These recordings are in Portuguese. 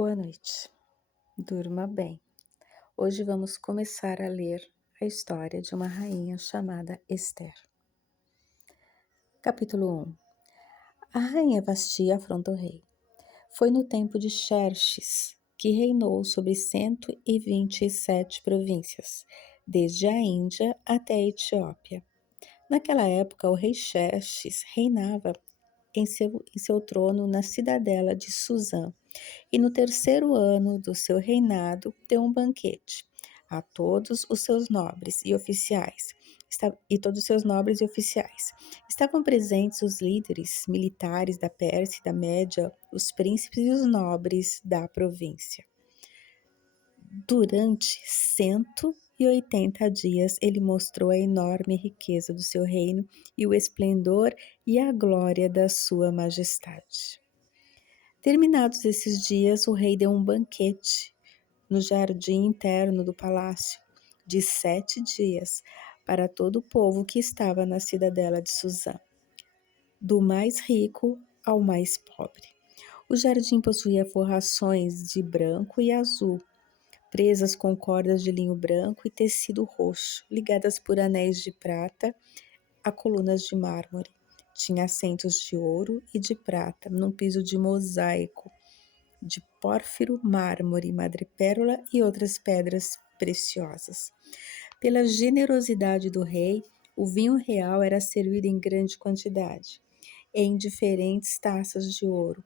Boa noite, durma bem. Hoje vamos começar a ler a história de uma rainha chamada Esther. Capítulo 1. A rainha Vasti afronta o rei. Foi no tempo de Xerxes, que reinou sobre 127 províncias, desde a Índia até a Etiópia. Naquela época, o rei Xerxes reinava em seu trono na cidadela de Suzã, e no terceiro ano do seu reinado deu um banquete a todos os seus nobres e oficiais. Estavam presentes os líderes militares da Pérsia e da Média, os príncipes e os nobres da província. Durante 180 dias, ele mostrou a enorme riqueza do seu reino e o esplendor e a glória da sua majestade. Terminados esses dias, o rei deu um banquete no jardim interno do palácio, de 7 dias, para todo o povo que estava na cidadela de Suzã, do mais rico ao mais pobre. O jardim possuía forrações de branco e azul, presas com cordas de linho branco e tecido roxo, ligadas por anéis de prata a colunas de mármore. Tinha assentos de ouro e de prata, num piso de mosaico, de pórfiro, mármore, madrepérola e outras pedras preciosas. Pela generosidade do rei, o vinho real era servido em grande quantidade, em diferentes taças de ouro,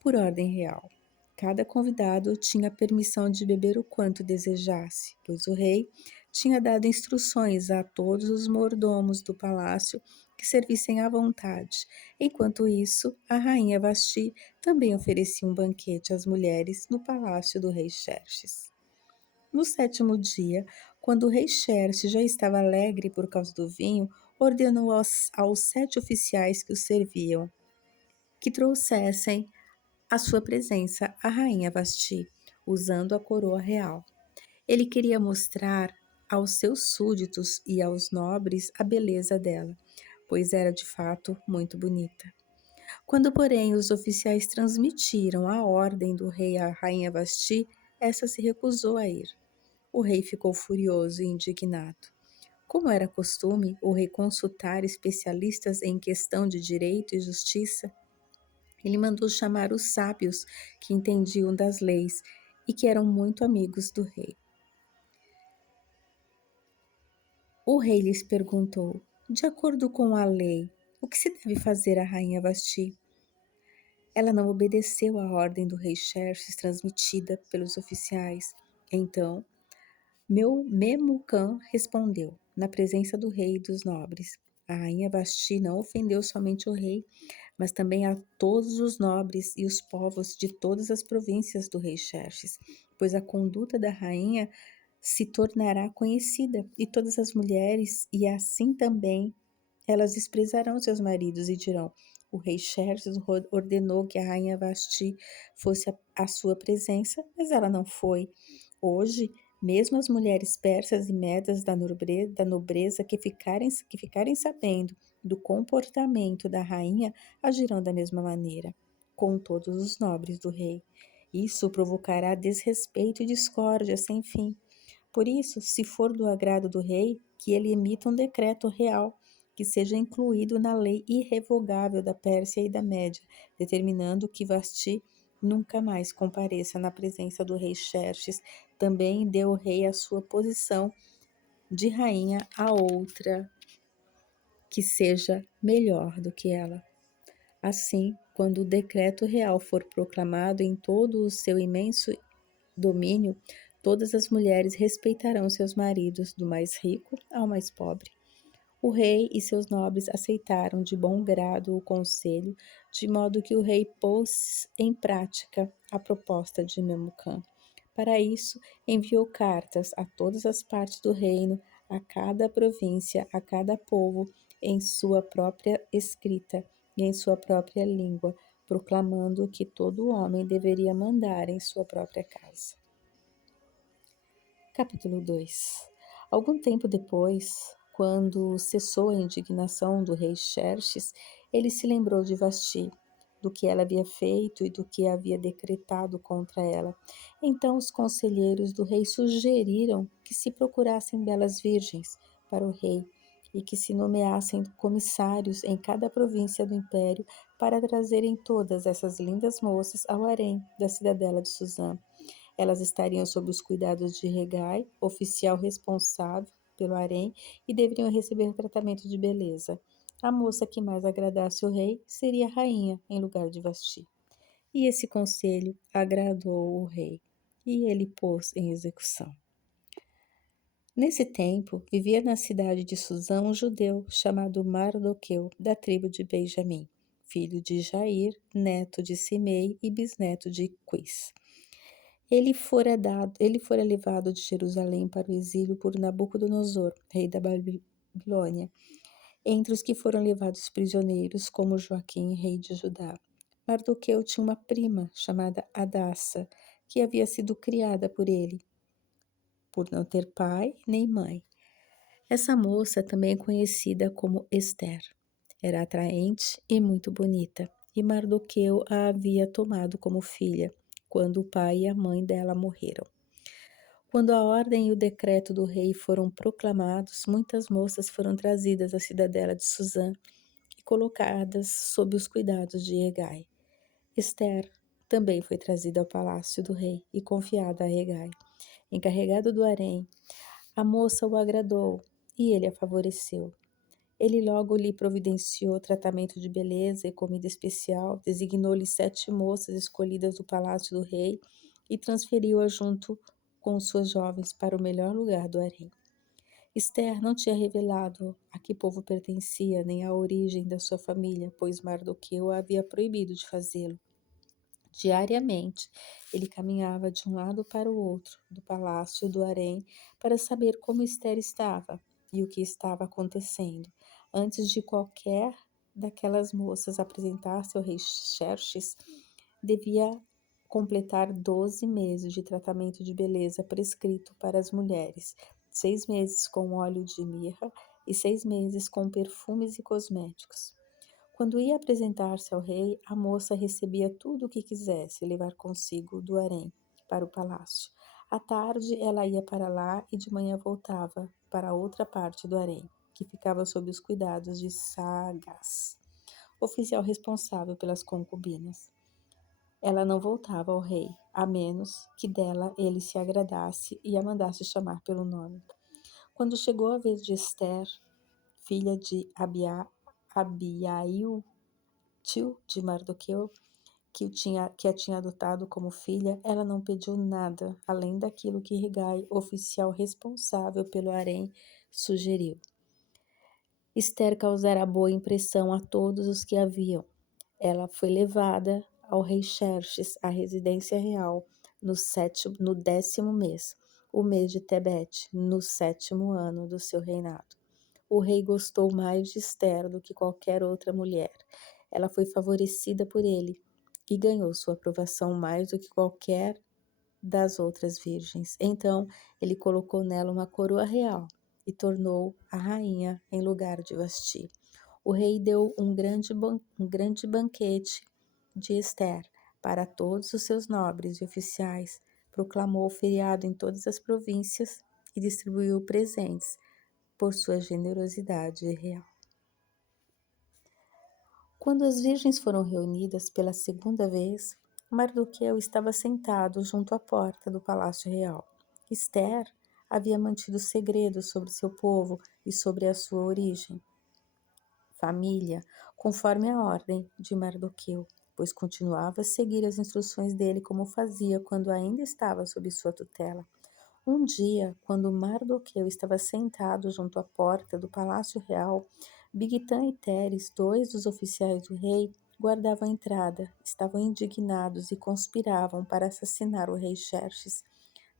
por ordem real. Cada convidado tinha permissão de beber o quanto desejasse, pois o rei tinha dado instruções a todos os mordomos do palácio que servissem à vontade. Enquanto isso, a rainha Vasti também oferecia um banquete às mulheres no palácio do rei Xerxes. No sétimo dia, quando o rei Xerxes já estava alegre por causa do vinho, ordenou aos 7 oficiais que o serviam que trouxessem à sua presença a rainha Vasti, usando a coroa real. Ele queria mostrar aos seus súditos e aos nobres a beleza dela, pois era de fato muito bonita. Quando, porém, os oficiais transmitiram a ordem do rei à rainha Vasti, essa se recusou a ir. O rei ficou furioso e indignado. Como era costume, o rei consultar especialistas em questão de direito e justiça. Ele mandou chamar os sábios que entendiam das leis e que eram muito amigos do rei. O rei lhes perguntou: de acordo com a lei, o que se deve fazer à rainha Vasti? Ela não obedeceu à ordem do rei Xerxes transmitida pelos oficiais. Então, Memucã respondeu, na presença do rei e dos nobres: a rainha Vasti não ofendeu somente o rei, mas também a todos os nobres e os povos de todas as províncias do rei Xerxes, pois a conduta da rainha se tornará conhecida, e todas as mulheres, e assim também elas desprezarão seus maridos e dirão: o rei Xerxes ordenou que a rainha Vasti fosse à sua presença, mas ela não foi. Hoje, mesmo as mulheres persas e medas da nobreza que ficarem sabendo do comportamento da rainha agirão da mesma maneira, com todos os nobres do rei. Isso provocará desrespeito e discórdia sem fim. Por isso, se for do agrado do rei, que ele emita um decreto real que seja incluído na lei irrevogável da Pérsia e da Média, determinando que Vasti nunca mais compareça na presença do rei Xerxes. Também deu o rei a sua posição de rainha a outra que seja melhor do que ela. Assim, quando o decreto real for proclamado em todo o seu imenso domínio, todas as mulheres respeitarão seus maridos, do mais rico ao mais pobre. O rei e seus nobres aceitaram de bom grado o conselho, de modo que o rei pôs em prática a proposta de Memucã. Para isso, enviou cartas a todas as partes do reino, a cada província, a cada povo, em sua própria escrita e em sua própria língua, proclamando que todo homem deveria mandar em sua própria casa. Capítulo 2. Algum tempo depois, quando cessou a indignação do rei Xerxes, ele se lembrou de Vasti. do que ela havia feito e do que havia decretado contra ela. Então os conselheiros do rei sugeriram que se procurassem belas virgens para o rei e que se nomeassem comissários em cada província do império para trazerem todas essas lindas moças ao harém da cidadela de Suzã. Elas estariam sob os cuidados de Regai, oficial responsável pelo harém, e deveriam receber tratamento de beleza. A moça que mais agradasse o rei seria rainha em lugar de Vasti. E esse conselho agradou o rei, e ele pôs em execução. Nesse tempo, vivia na cidade de Suzã um judeu chamado Mardoqueu, da tribo de Benjamim, filho de Jair, neto de Simei e bisneto de Quis. Ele fora levado de Jerusalém para o exílio por Nabucodonosor, rei da Babilônia, entre os que foram levados prisioneiros, como Joaquim, rei de Judá. Mardoqueu tinha uma prima chamada Adassa, que havia sido criada por ele, por não ter pai nem mãe. Essa moça também é conhecida como Esther. Era atraente e muito bonita, e Mardoqueu a havia tomado como filha, quando o pai e a mãe dela morreram. Quando a ordem e o decreto do rei foram proclamados, muitas moças foram trazidas à cidadela de Suzã e colocadas sob os cuidados de Hegai. Esther também foi trazida ao palácio do rei e confiada a Hegai. Encarregado do harém, a moça o agradou e ele a favoreceu. Ele logo lhe providenciou tratamento de beleza e comida especial, designou-lhe 7 moças escolhidas do palácio do rei e transferiu-a junto com suas jovens para o melhor lugar do harém. Esther não tinha revelado a que povo pertencia nem a origem da sua família, pois Mardoqueu a havia proibido de fazê-lo. Diariamente, ele caminhava de um lado para o outro do palácio do harém para saber como Esther estava e o que estava acontecendo, antes de qualquer daquelas moças apresentar-se ao rei Xerxes. Devia completar 12 meses de tratamento de beleza prescrito para as mulheres, 6 meses com óleo de mirra e 6 meses com perfumes e cosméticos. Quando ia apresentar-se ao rei, a moça recebia tudo o que quisesse levar consigo do harém para o palácio. À tarde, ela ia para lá e de manhã voltava para outra parte do harém, que ficava sob os cuidados de Sagaz, oficial responsável pelas concubinas. Ela não voltava ao rei, a menos que dela ele se agradasse e a mandasse chamar pelo nome. Quando chegou a vez de Esther, filha de Abiail, tio de Mardoqueu, que a tinha adotado como filha, ela não pediu nada além daquilo que Hegai, oficial responsável pelo harém, sugeriu. Esther causara boa impressão a todos os que a viam. Ela foi levada ao rei Xerxes, à residência real, no 10º mês, o mês de Tebete, no 7º ano do seu reinado. O rei gostou mais de Esther do que qualquer outra mulher. Ela foi favorecida por ele e ganhou sua aprovação mais do que qualquer das outras virgens. Então, ele colocou nela uma coroa real e tornou a rainha em lugar de Vasti. O rei deu um grande banquete de Esther para todos os seus nobres e oficiais, proclamou feriado em todas as províncias e distribuiu presentes por sua generosidade real. Quando as virgens foram reunidas pela segunda vez, Mardoqueu estava sentado junto à porta do palácio real. Esther havia mantido segredo sobre seu povo e sobre a sua origem, família, conforme a ordem de Mardoqueu, pois continuava a seguir as instruções dele como fazia quando ainda estava sob sua tutela. Um dia, quando Mardoqueu estava sentado junto à porta do palácio real, Bigtã e Teres, 2 dos oficiais do rei, guardavam a entrada, estavam indignados e conspiravam para assassinar o rei Xerxes.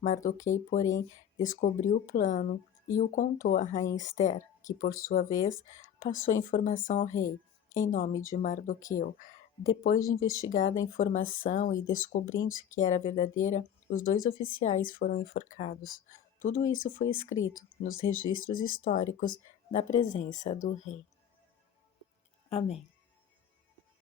Mardoqueu, porém, descobriu o plano e o contou à rainha Esther, que, por sua vez, passou a informação ao rei, em nome de Mardoqueu. Depois de investigada a informação e descobrindo-se que era verdadeira, os 2 oficiais foram enforcados. Tudo isso foi escrito nos registros históricos na presença do rei. Amém.